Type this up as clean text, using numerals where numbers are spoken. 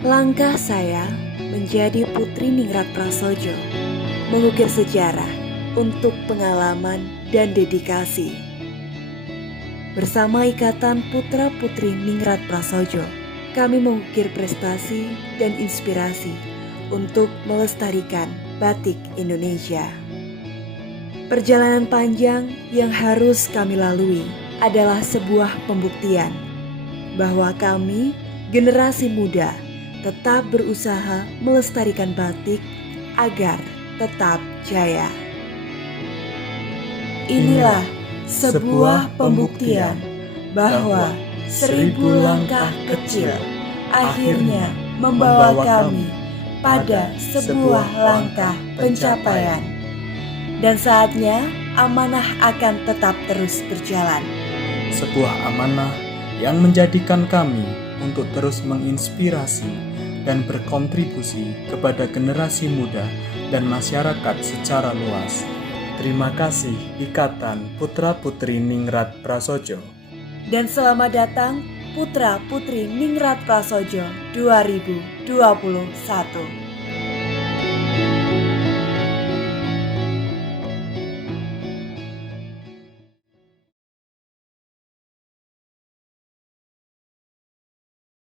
Langkah saya menjadi Putri Ningrat Prasojo, mengukir sejarah untuk pengalaman dan dedikasi. Bersama Ikatan Putra Putri Ningrat Prasojo, kami mengukir prestasi dan inspirasi untuk melestarikan batik Indonesia. Perjalanan panjang yang harus kami lalui adalah sebuah pembuktian bahwa kami, generasi muda, tetap berusaha melestarikan batik agar tetap jaya. Inilah sebuah pembuktian bahwa 1000 langkah kecil akhirnya membawa kami pada sebuah langkah pencapaian. Dan saatnya amanah akan tetap terus berjalan. Sebuah amanah yang menjadikan kami untuk terus menginspirasi dan berkontribusi kepada generasi muda dan masyarakat secara luas. Terima kasih Ikatan Putra Putri Ningrat Prasojo. Dan selamat datang Putra Putri Ningrat Prasojo 2021.